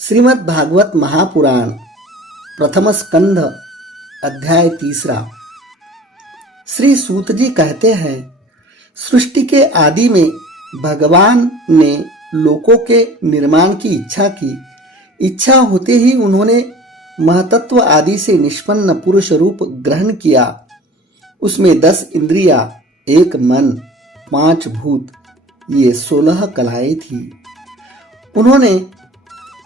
श्रीमद् भागवत महापुराण प्रथम स्कंध अध्याय 3। श्री सूत जी कहते हैं, सृष्टि के आदि में भगवान ने लोकों के निर्माण की इच्छा की। इच्छा होते ही उन्होंने महतत्व आदि से निष्पन्न पुरुष रूप ग्रहण किया। उसमें 10 इंद्रियां, 1 मन, 5 भूत, ये 16 कलाएं थी। उन्होंने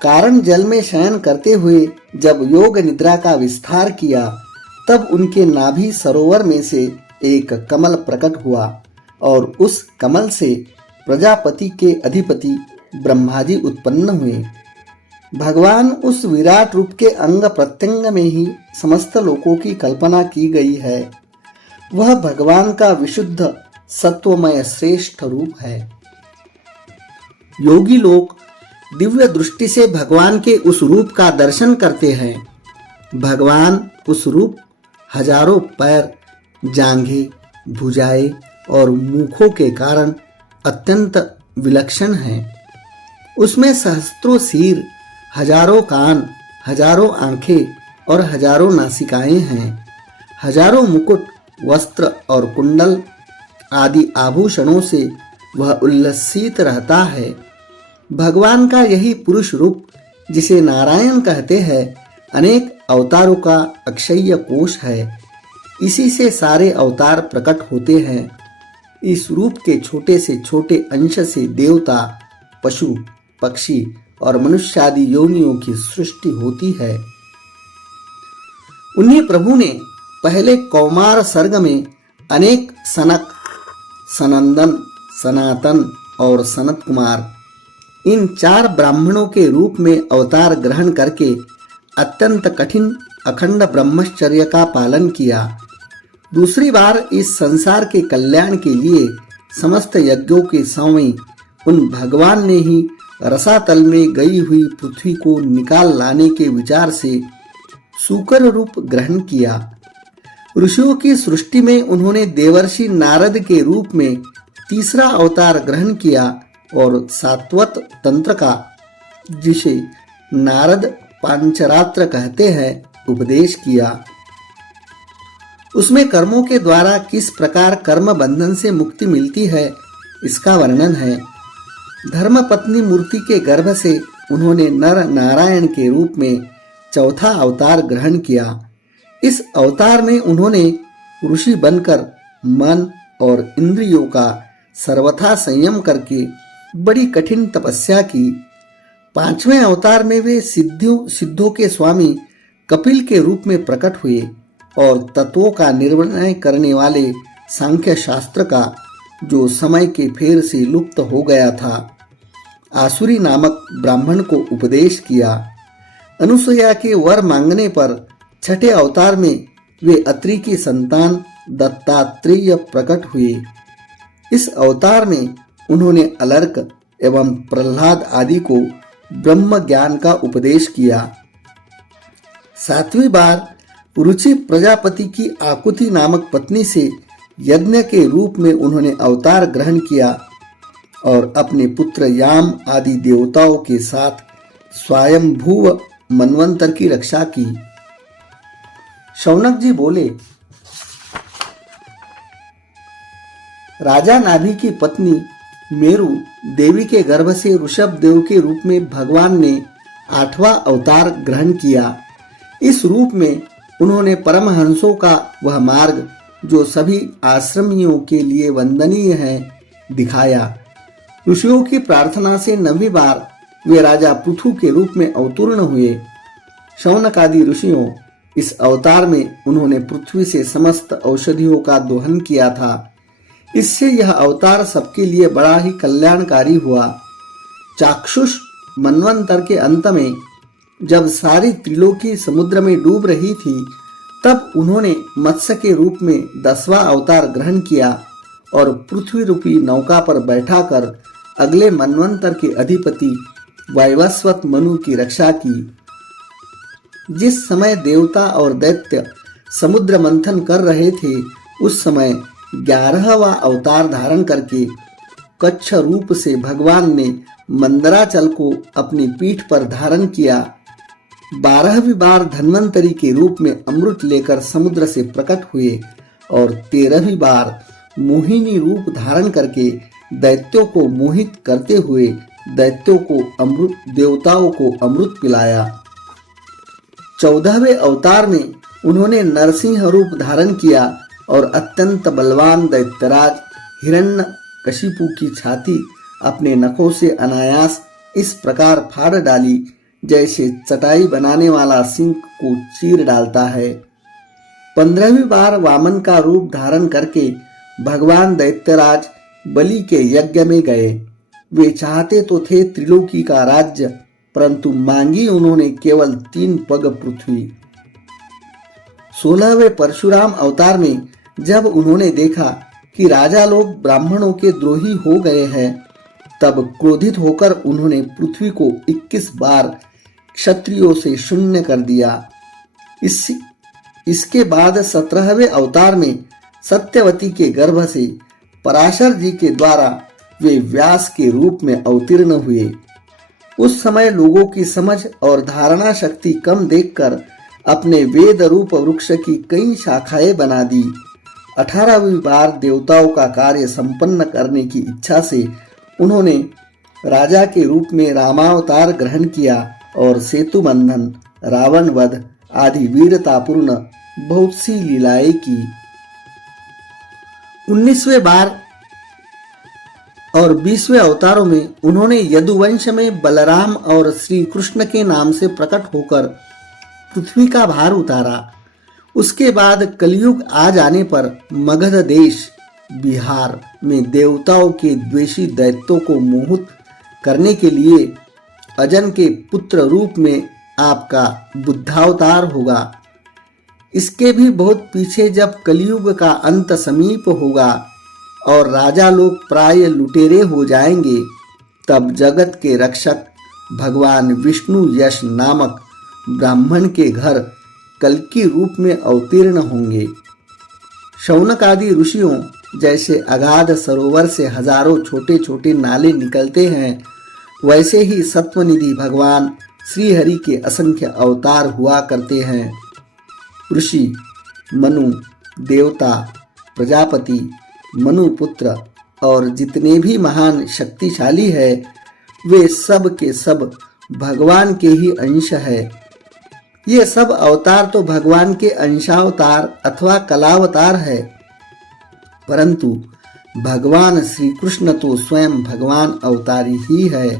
कारण जल में शयन करते हुए जब योग निद्रा का विस्तार किया, तब उनके नाभि सरोवर में से एक कमल प्रकट हुआ और उस कमल से प्रजापति के अधिपति ब्रह्मा जी उत्पन्न हुए। भगवान उस विराट रूप के अंग प्रत्यंग में ही समस्त लोकों की कल्पना की गई है। वह भगवान का विशुद्ध सत्वमय श्रेष्ठ रूप है। योगी लोग दिव्य दृष्टि से भगवान के उस रूप का दर्शन करते हैं। भगवान उस रूप हजारों पैर, जांघें, भुजाएं और मुखों के कारण अत्यंत विलक्षण है। उसमें सहस्त्रों सिर, हजारों कान, हजारों आंखें और हजारों नासिकाएं हैं। हजारों मुकुट, वस्त्र और कुंडल आदि आभूषणों से वह उल्लसित रहता है। भगवान का यही पुरुष रूप, जिसे नारायण कहते हैं, अनेक अवतारों का अक्षय कोश है। इसी से सारे अवतार प्रकट होते हैं। इस रूप के छोटे से छोटे अंश से देवता, पशु, पक्षी और मनुष्य आदि योनियों की सृष्टि होती है। उन्हीं प्रभु ने पहले कौमार सर्ग में अनेक सनक, सनंदन, सनातन और सनत कुमार, इन 4 ब्राह्मणों के रूप में अवतार ग्रहण करके अत्यंत कठिन अखंड ब्रह्मचर्य का पालन किया। दूसरी बार इस संसार के कल्याण के लिए समस्त यज्ञों के स्वामी उन भगवान ने ही रसातल में गई हुई पृथ्वी को निकाल लाने के विचार से सूकर रूप ग्रहण किया। ऋषियों की सृष्टि में उन्होंने देवर्षि नारद के रूप में तीसरा अवतार ग्रहण किया और सात्वत तंत्र का, जिसे नारद पांचरात्र कहते हैं, उपदेश किया। उसमें कर्मों के द्वारा किस प्रकार कर्म बंधन से मुक्ति मिलती है, इसका वर्णन है। धर्मपत्नी मूर्ति के गर्भ से उन्होंने नर नारायण के रूप में चौथा अवतार ग्रहण किया। इस अवतार में उन्होंने ऋषि बनकर मन और इंद्रियों का सर्वथा संयम करके बड़ी कठिन तपस्या की। 5वें अवतार में वे सिद्धों के स्वामी कपिल के रूप में प्रकट हुए और तत्वों का निर्णय करने वाले सांख्य शास्त्र का, जो समय के फेर से लुप्त हो गया था, आसुरी नामक ब्राह्मण को उपदेश किया। अनुसुईया के वर मांगने पर 6ठे अवतार में वे अत्रि की संतान दत्तात्रेय प्रकट हुए। इस अवतार में उन्होंने अलर्क एवं प्रहलाद आदि को ब्रह्म ज्ञान का उपदेश किया। 7वीं बार रुचि प्रजापति की आकुति नामक पत्नी से यज्ञ के रूप में उन्होंने अवतार ग्रहण किया और अपने पुत्र याम आदि देवताओं के साथ स्वयंभुव मनवंतर की रक्षा की। शौनक जी बोले, राजा नाभि की पत्नी मेरु देवी के गर्भ से ऋषभ देव के रूप में भगवान ने 8वां अवतार ग्रहण किया। इस रूप में उन्होंने परमहंसों का वह मार्ग, जो सभी आश्रमियों के लिए वंदनीय है, दिखाया। ऋषियों की प्रार्थना से 9वीं बार वे राजा पृथु के रूप में अवतीर्ण हुए। शौनक आदि ऋषियों, इस अवतार में उन्होंने पृथ्वी से समस्त औषधियों का दोहन किया था। इससे यह अवतार सबके लिए बड़ा ही कल्याणकारी हुआ। चाक्षुष मनवंतर के अंत में जब सारी त्रिलोकी समुद्र में डूब रही थी, तब उन्होंने मत्स्य के रूप में 10वां अवतार ग्रहण किया और पृथ्वी रूपी नौका पर बैठाकर अगले मनवंतर के अधिपति वैवस्वत मनु की रक्षा की। जिस समय देवता और दैत्य समुद्र मंथन कर रहे थे, उस समय 11वां अवतार धारण करके कच्छ रूप से भगवान ने मंदराचल को अपनी पीठ पर धारण किया। 12वीं बार धन्वंतरी के रूप में अमृत लेकर समुद्र से प्रकट हुए और 13वीं बार मोहिनी रूप धारण करके दैत्यों को मोहित करते हुए दैत्यों को अमृत, देवताओं को अमृत पिलाया। 14वें अवतार में उन्होंने नरसिंह रूप धारण किया और अत्यंत बलवान दैत्यराज हिरण्यकशिपु की छाती अपने नखों से अनायास इस प्रकार फाड़ डाली जैसे चटाई बनाने वाला सिंह को चीर डालता है। 15वीं बार वामन का रूप धारण करके भगवान दैत्यराज बलि के यज्ञ में गए। वे चाहते तो थे त्रिलोकी का राज्य, परंतु मांगी उन्होंने केवल 3 पग पृथ्वी। 16वें परशुराम अवतार में जब उन्होंने देखा कि राजा लोग ब्राह्मणों के द्रोही हो गए हैं, तब क्रोधित होकर उन्होंने पृथ्वी को 21 बार क्षत्रियों से शून्य कर दिया। इसके बाद 17वें अवतार में सत्यवती के गर्भ से पराशर जी के द्वारा वे व्यास के रूप में अवतीर्ण हुए। उस समय लोगों की समझ और धारणा शक्ति कम देखकर अपने वेद रूप वृक्ष की कई शाखाएं बना दी। 18वीं बार देवताओं का कार्य संपन्न करने की इच्छा से उन्होंने राजा के रूप में रामावतार ग्रहण किया और सेतु बंधन, रावण वध आदि वीरतापूर्ण बहुत सी लीलाएं की। 19वें बार और 20वें अवतारों में उन्होंने यदुवंश में बलराम और श्री कृष्ण के नाम से प्रकट होकर पृथ्वी का भार उतारा। उसके बाद कलयुग आ जाने पर मगध देश बिहार में देवताओं के द्वेषी दैत्यों को मोहित करने के लिए अजन के पुत्र रूप में आपका बुद्धावतार होगा। इसके भी बहुत पीछे जब कलयुग का अंत समीप होगा और राजा लोग प्राय लुटेरे हो जाएंगे, तब जगत के रक्षक भगवान विष्णु यश नामक ब्राह्मण के घर कल्कि रूप में अवतीर्ण होंगे। शौनक आदि ऋषियों जैसे अगाध सरोवर से हजारों छोटे छोटे नाले निकलते हैं, वैसे ही सत्वनिधि भगवान श्री हरि के असंख्य अवतार हुआ करते हैं। ऋषि, मनु, देवता, प्रजापति, मनुपुत्र और जितने भी महान शक्तिशाली है, वे सब के सब भगवान के ही अंश है। ये सब अवतार तो भगवान के अंशावतार अथवा कलावतार है, परंतु भगवान श्री कृष्ण तो स्वयं भगवान अवतारी ही है।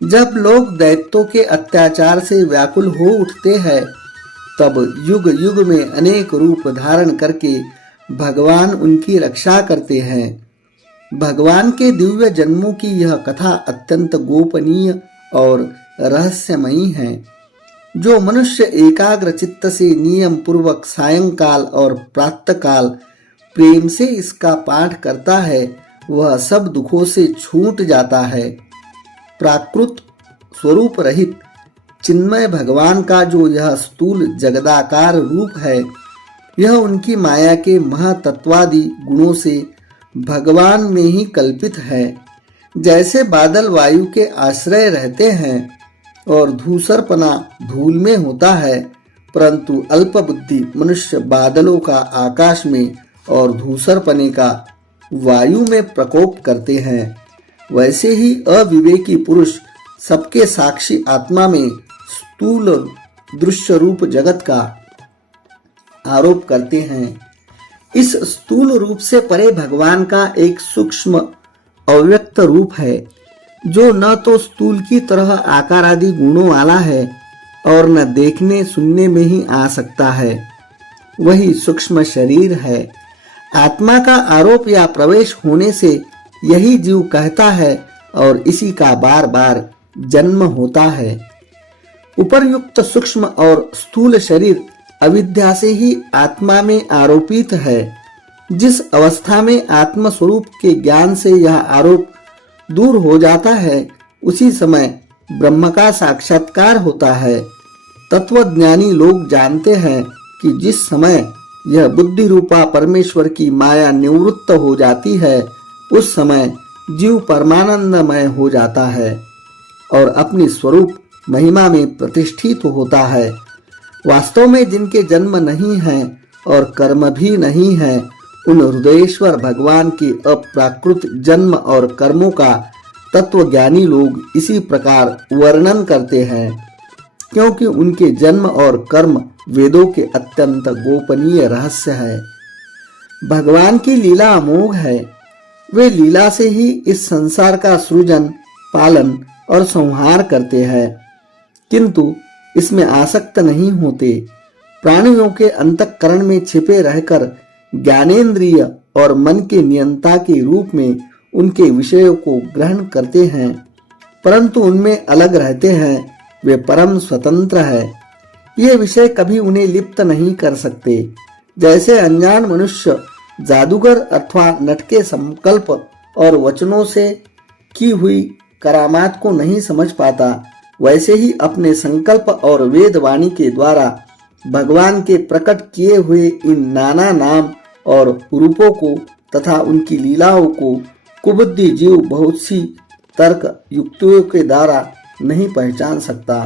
जब लोग दैत्यों के अत्याचार से व्याकुल हो उठते हैं, तब युग युग में अनेक रूप धारण करके भगवान उनकी रक्षा करते हैं। भगवान के दिव्य जन्मों की यह कथा अत्यंत गोपनीय और रहस्यमयी है। जो मनुष्य एकाग्र चित्त से नियम पूर्वक सायंकाल और प्रातःकाल प्रेम से इसका पाठ करता है, वह सब दुखों से छूट जाता है। प्राकृत स्वरूप रहित चिन्मय भगवान का जो यह स्थूल जगदाकार रूप है, यह उनकी माया के महातत्वादि गुणों से भगवान में ही कल्पित है। जैसे बादल वायु के आश्रय रहते हैं और धूसरपना धूल में होता है, परंतु अल्प बुद्धि मनुष्य बादलों का आकाश में और धूसरपने का वायु में प्रकोप करते हैं, वैसे ही अविवेकी पुरुष सबके साक्षी आत्मा में स्थूल दृश्य रूप जगत का आरोप करते हैं। इस स्थूल रूप से परे भगवान का एक सूक्ष्म अव्यक्त रूप है, जो न तो स्थूल की तरह आकार आदि गुणों वाला है और न देखने सुनने में ही आ सकता है। वही सूक्ष्म शरीर है। आत्मा का आरोप या प्रवेश होने से यही जीव कहता है और इसी का बार बार जन्म होता है। उपर्युक्त सूक्ष्म और स्थूल शरीर अविद्या से ही आत्मा में आरोपित है। जिस अवस्था में आत्म स्वरूप के ज्ञान से यह आरोप दूर हो जाता है, उसी समय ब्रह्म का साक्षात्कार होता है। तत्वज्ञानी लोग जानते हैं कि जिस समय यह बुद्धि रूपा परमेश्वर की माया निवृत्त हो जाती है, उस समय जीव परमानंदमय हो जाता है और अपनी स्वरूप महिमा में प्रतिष्ठित होता है। वास्तव में जिनके जन्म नहीं है और कर्म भी नहीं है, उन हृदयेश्वर भगवान के अप्राकृत जन्म और कर्मों का तत्वज्ञानी लोग इसी प्रकार वर्णन करते हैं, क्योंकि उनके जन्म और कर्म वेदों के अत्यंत गोपनीय रहस्य है। भगवान की लीला अमोघ है। वे लीला से ही इस संसार का सृजन, पालन और संहार करते हैं, किंतु इसमें आसक्त नहीं होते। प्राणियों के अंतःकरण में छिपे रहकर ज्ञानेंद्रिय और मन के नियंता के रूप में उनके विषयों को ग्रहण करते हैं, परंतु उनमें अलग रहते हैं। वे परम स्वतंत्र है। ये विषय कभी उन्हें लिप्त नहीं कर सकते। जैसे अनजान मनुष्य जादूगर अथवा नट के संकल्प और वचनों से की हुई करामात को नहीं समझ पाता, वैसे ही अपने संकल्प और वेद वाणी के द्वारा भगवान के प्रकट किए हुए इन नाना नाम और रूपों को तथा उनकी लीलाओं को कुबुद्धि जीव बहुत सी तर्क युक्तियों के द्वारा नहीं पहचान सकता।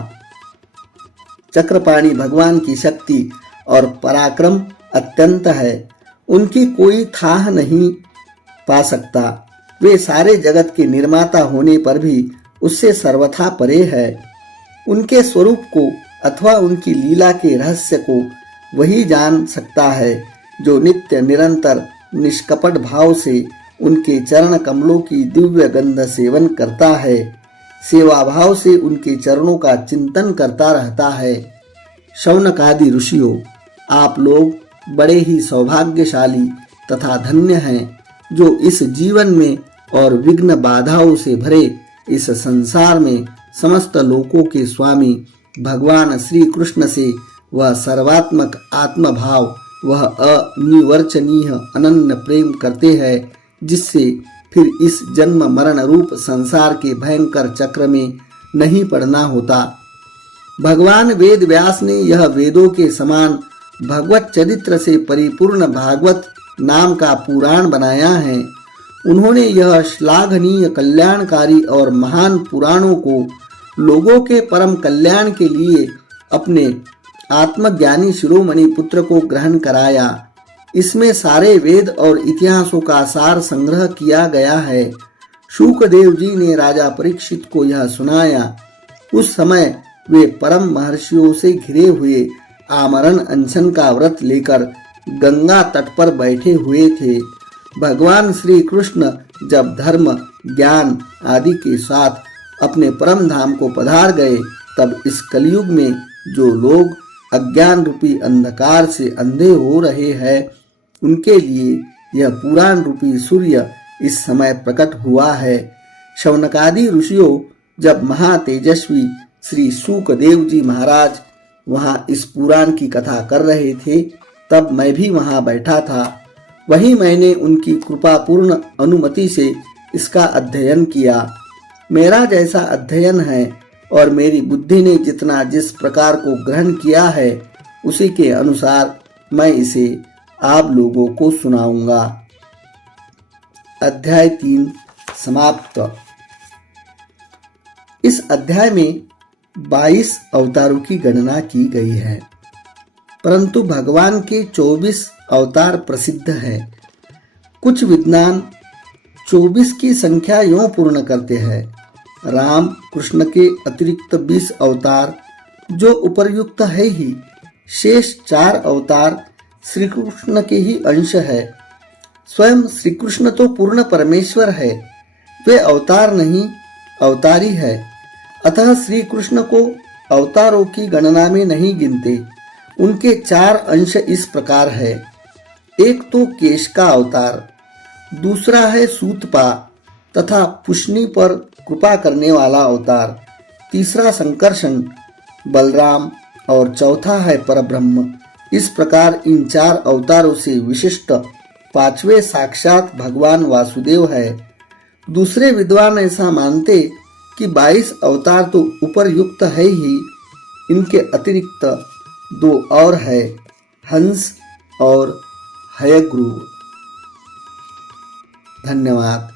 चक्रपाणी भगवान की शक्ति और पराक्रम अत्यंत है। उनकी कोई थाह नहीं पा सकता। वे सारे जगत के निर्माता होने पर भी उससे सर्वथा परे है। उनके स्वरूप को अथवा उनकी लीला के रहस्य को वही जान सकता है जो नित्य निरंतर निष्कपट भाव से उनके चरण कमलों की दिव्य गंध सेवन करता है, सेवा भाव से उनके चरणों का चिंतन करता रहता है। शौनकादि ऋषियों, आप लोग बड़े ही सौभाग्यशाली तथा धन्य हैं, जो इस जीवन में और विघ्न बाधाओं से भरे इस संसार में समस्त लोकों के स्वामी भगवान श्री कृष्ण से वह सर्वात्मक आत्मभाव, वह अनिवर्चनीय अनन्य प्रेम करते हैं, जिससे फिर इस जन्म मरण रूप संसार के भयंकर चक्र में नहीं पड़ना होता। भगवान वेद व्यास ने यह वेदों के समान भगवत चरित्र से परिपूर्ण भागवत नाम का पुराण बनाया है। उन्होंने यह श्लाघनीय, कल्याणकारी और महान पुराणों को लोगों के परम कल्याण के लिए अपने आत्मज्ञानी शिरोमणि पुत्र को ग्रहण कराया। इसमें सारे वेद और इतिहासों का सार संग्रह किया गया है। शुकदेव जी ने राजा परीक्षित को यह सुनाया। उस समय वे परम महर्षियों से घिरे हुए आमरण अनशन का व्रत लेकर गंगा तट पर बैठे हुए थे। भगवान श्री कृष्ण जब धर्म, ज्ञान आदि के साथ अपने परम धाम को पधार गए, तब इस कलयुग में जो लोग अज्ञान रूपी अंधकार से अंधे हो रहे हैं, उनके लिए यह पुराण रूपी सूर्य इस समय प्रकट हुआ है। शौनकादि ऋषियों, जब महातेजस्वी श्री शुकदेव जी महाराज वहां इस पुराण की कथा कर रहे थे, तब मैं भी वहां बैठा था। वहीं मैंने उनकी कृपापूर्ण अनुमति से इसका अध्ययन किया। मेरा जैसा अध्ययन है और मेरी बुद्धि ने जितना जिस प्रकार को ग्रहण किया है, उसी के अनुसार मैं इसे आप लोगों को सुनाऊंगा। अध्याय 3 समाप्त। इस अध्याय में 22 अवतारों की गणना की गई है, परंतु भगवान के 24 अवतार प्रसिद्ध हैं। कुछ विद्वान 24 की संख्या यूं पूर्ण करते हैं: राम कृष्ण के अतिरिक्त 20 अवतार, जो उपर्युक्त है ही। शेष 4 अवतार श्री कृष्ण के ही अंश है। स्वयं श्री कृष्ण तो पूर्ण परमेश्वर है, वे अवतार नहीं, अवतारी है। अतः श्री कृष्ण को अवतारों की गणना में नहीं गिनते। उनके 4 अंश इस प्रकार है: एक तो केश का अवतार, दूसरा है सूतपा तथा पुष्णि पर कृपा करने वाला अवतार, तीसरा संकर्षण बलराम और चौथा है परब्रह्म। इस प्रकार इन 4 अवतारों से विशिष्ट 5वें साक्षात भगवान वासुदेव है। दूसरे विद्वान ऐसा मानते कि 22 अवतार तो उपरयुक्त है ही, इनके अतिरिक्त 2 और है, हंस और हयग्रीव। धन्यवाद।